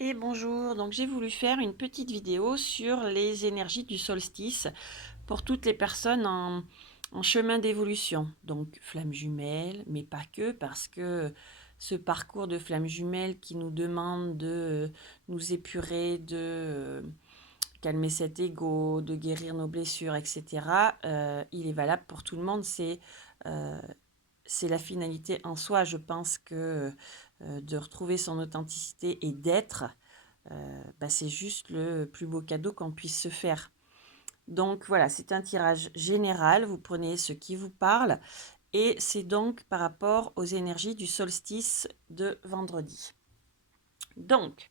Et bonjour, donc j'ai voulu faire une petite vidéo sur les énergies du solstice pour toutes les personnes en chemin d'évolution. Donc flamme jumelle, mais pas que, parce que ce parcours de flamme jumelle qui nous demande de nous épurer, de calmer cet ego, de guérir nos blessures, etc., il est valable pour tout le monde. Euh, c'est la finalité en soi. Je pense que de retrouver son authenticité et d'être, c'est juste le plus beau cadeau qu'on puisse se faire. Donc voilà, c'est un tirage général, vous prenez ce qui vous parle et c'est donc par rapport aux énergies du solstice de vendredi. Donc,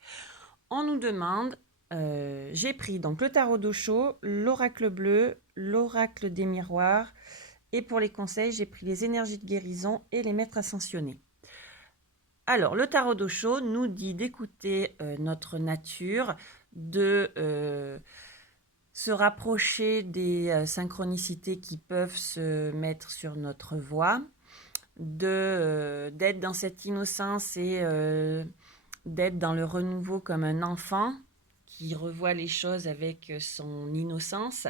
on nous demande, j'ai pris donc le tarot d'Osho, l'oracle bleu, l'oracle des miroirs et pour les conseils, j'ai pris les énergies de guérison et les maîtres ascensionnés. Alors, le tarot d'Osho nous dit d'écouter notre nature, de se rapprocher des synchronicités qui peuvent se mettre sur notre voie, d'être dans cette innocence et d'être dans le renouveau comme un enfant qui revoit les choses avec son innocence,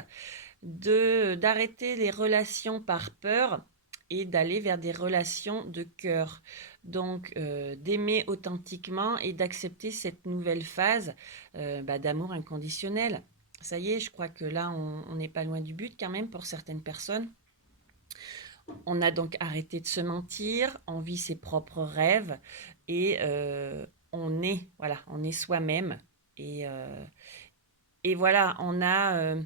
d'arrêter les relations par peur et d'aller vers des relations de cœur. Donc, d'aimer authentiquement et d'accepter cette nouvelle phase d'amour inconditionnel. Ça y est, je crois que là, on n'est pas loin du but quand même pour certaines personnes. On a donc arrêté de se mentir, on vit ses propres rêves et on est soi-même. Et, euh, et voilà, on a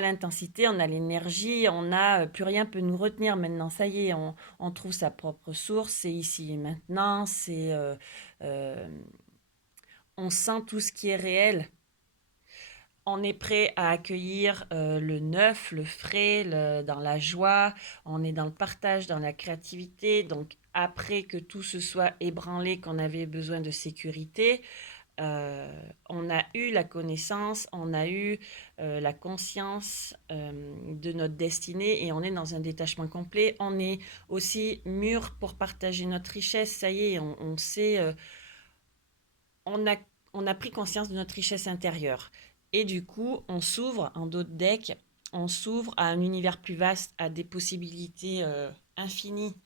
l'intensité, on a l'énergie, plus rien peut nous retenir maintenant. Ça y est, on trouve sa propre source, c'est ici et maintenant, euh, on sent tout ce qui est réel. On est prêt à accueillir le neuf, le frais, dans la joie. On est dans le partage, dans la créativité. Donc après que tout se soit ébranlé, qu'on avait besoin de sécurité, on a eu la connaissance, on a eu la conscience de notre destinée et on est dans un détachement complet. On est aussi mûr pour partager notre richesse. Ça y est, on sait, on a, on a pris conscience de notre richesse intérieure. Et du coup, on s'ouvre en d'autres decks, on s'ouvre à un univers plus vaste, à des possibilités infinies.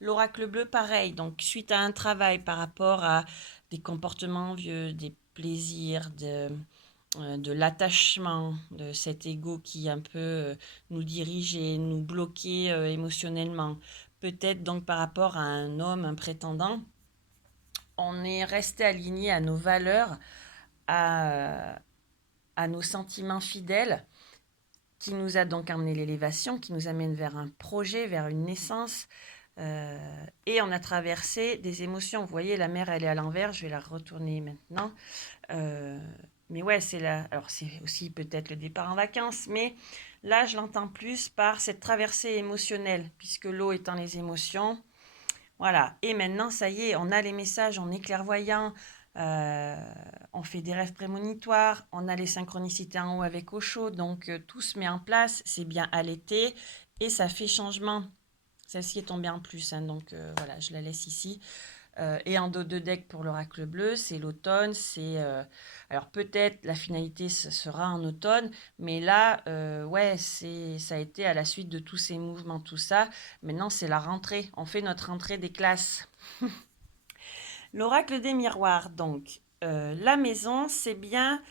L'oracle bleu, pareil. Donc, suite à un travail par rapport à des comportements vieux, des plaisirs, de l'attachement, de cet ego qui un peu nous dirigeait, nous bloquait émotionnellement. Peut-être donc par rapport à un homme, un prétendant, on est resté aligné à nos valeurs, à, à nos sentiments fidèles, qui nous a donc amené l'élévation, qui nous amène vers un projet, vers une naissance. Et on a traversé des émotions. Vous voyez, la mer, elle est à l'envers. Je vais la retourner maintenant. Euh, mais ouais, alors c'est aussi peut-être le départ en vacances, mais là, je l'entends plus par cette traversée émotionnelle, puisque l'eau étant les émotions. Voilà. Et maintenant, ça y est, on a les messages, on est clairvoyant, euh, on fait des rêves prémonitoires, on a les synchronicités en haut avec Osho, donc tout se met en place, c'est bien allaité et ça fait changement. Celle-ci est tombée en plus, hein, donc voilà, je la laisse ici. Et en dos de deck pour l'oracle bleu, c'est l'automne. Alors peut-être la finalité ce sera en automne, mais là, ouais, ça a été à la suite de tous ces mouvements, tout ça. Maintenant, c'est la rentrée. On fait notre rentrée des classes. L'oracle des miroirs, donc. La maison, c'est bien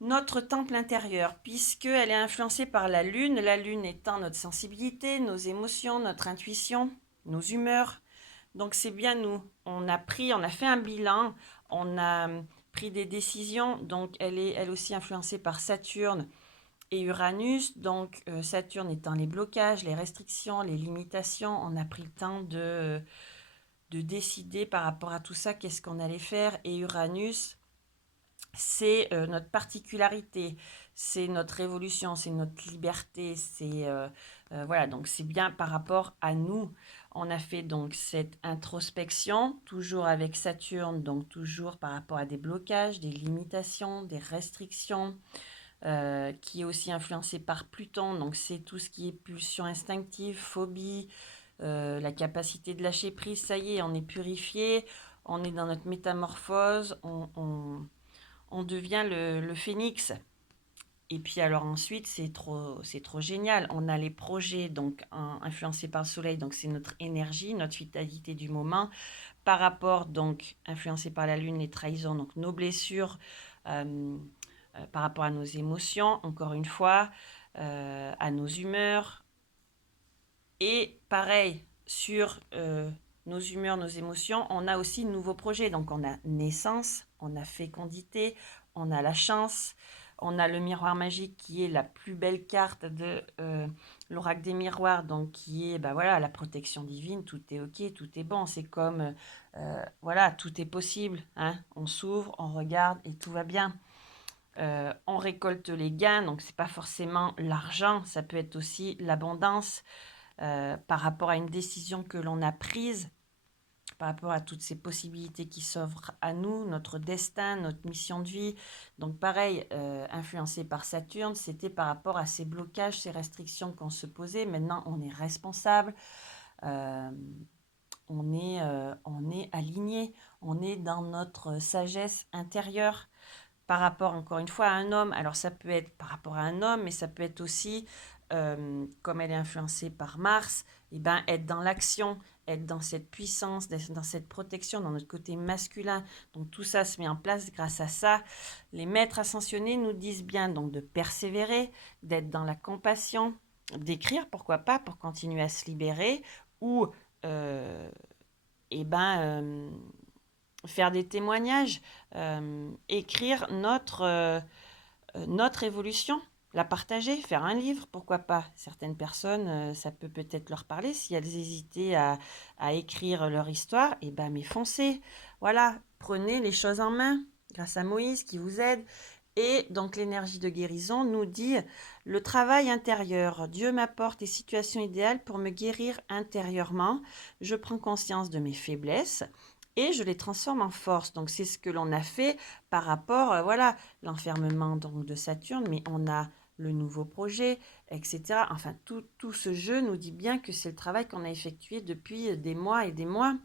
notre temple intérieur, puisqu'elle est influencée par la lune étant notre sensibilité, nos émotions, notre intuition, nos humeurs. Donc c'est bien nous. On a fait un bilan, on a pris des décisions. Donc elle est elle aussi influencée par Saturne et Uranus. Donc Saturne étant les blocages, les restrictions, les limitations. On a pris le temps de décider par rapport à tout ça qu'est-ce qu'on allait faire. Et Uranus, c'est notre particularité, c'est notre évolution, c'est notre liberté, voilà, donc c'est bien par rapport à nous. On a fait donc cette introspection, toujours avec Saturne, donc toujours par rapport à des blocages, des limitations, des restrictions, qui est aussi influencé par Pluton, donc c'est tout ce qui est pulsion instinctive, phobie, la capacité de lâcher prise, ça y est, on est purifié, on est dans notre métamorphose, on devient le phénix. Et puis alors ensuite, c'est trop génial. On a les projets donc influencés par le soleil, donc c'est notre énergie, notre vitalité du moment. Par rapport donc influencé par la lune, les trahisons, donc nos blessures euh, par rapport à nos émotions, encore une fois, à nos humeurs. Et pareil, sur nos humeurs, nos émotions, on a aussi de nouveaux projets. Donc on a naissance, on a fécondité, on a la chance, on a le miroir magique qui est la plus belle carte de l'oracle des miroirs, donc qui est voilà, la protection divine, tout est ok, tout est bon. C'est comme, voilà, tout est possible. Hein. On s'ouvre, on regarde et tout va bien. On récolte les gains, donc c'est pas forcément l'argent, ça peut être aussi l'abondance par rapport à une décision que l'on a prise, par rapport à toutes ces possibilités qui s'offrent à nous, notre destin, notre mission de vie. Donc pareil, influencé par Saturne, c'était par rapport à ces blocages, ces restrictions qu'on se posait. Maintenant, on est responsable, euh, on est aligné, on est dans notre sagesse intérieure par rapport, encore une fois, à un homme. Alors ça peut être par rapport à un homme, mais ça peut être aussi, comme elle est influencée par Mars, et ben, être dans l'action, être dans cette puissance, dans cette protection, dans notre côté masculin. Donc tout ça se met en place grâce à ça. Les maîtres ascensionnés nous disent bien donc de persévérer, d'être dans la compassion, d'écrire, pourquoi pas, pour continuer à se libérer, ou euh, et ben, faire des témoignages, écrire notre évolution, la partager, faire un livre, pourquoi pas. Certaines personnes, ça peut peut-être leur parler si elles hésitaient à écrire leur histoire, et ben mais foncez. Voilà, prenez les choses en main grâce à Moïse qui vous aide. Et donc l'énergie de guérison nous dit le travail intérieur. Dieu m'apporte les situations idéales pour me guérir intérieurement. Je prends conscience de mes faiblesses et je les transforme en force. Donc c'est ce que l'on a fait par rapport, voilà, l'enfermement donc de Saturne, mais on a le nouveau projet, etc. Enfin, tout ce jeu nous dit bien que c'est le travail qu'on a effectué depuis des mois et des mois.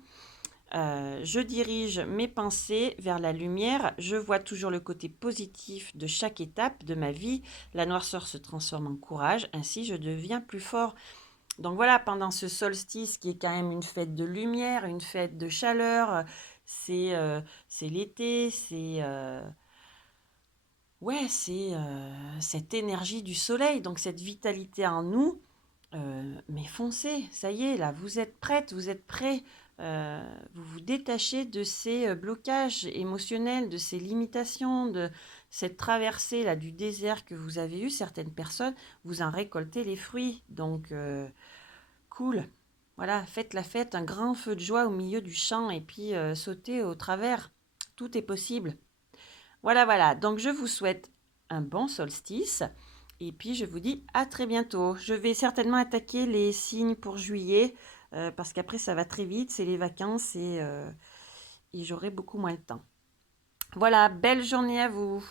Je dirige mes pensées vers la lumière. Je vois toujours le côté positif de chaque étape de ma vie. La noirceur se transforme en courage. Ainsi, je deviens plus fort. Donc voilà, pendant ce solstice qui est quand même une fête de lumière, une fête de chaleur, c'est l'été, c'est cette énergie du soleil, donc cette vitalité en nous. Mais foncez, ça y est, là, vous êtes prête, vous êtes prêts. Vous vous détachez de ces blocages émotionnels, de ces limitations, de cette traversée là du désert que vous avez eu. Certaines personnes, vous en récoltez les fruits. Donc, cool. Voilà, faites la fête, un grand feu de joie au milieu du champ et puis sautez au travers. Tout est possible. Voilà, voilà. Donc, je vous souhaite un bon solstice. Et puis, je vous dis à très bientôt. Je vais certainement attaquer les signes pour juillet parce qu'après, ça va très vite. C'est les vacances et j'aurai beaucoup moins de temps. Voilà, belle journée à vous.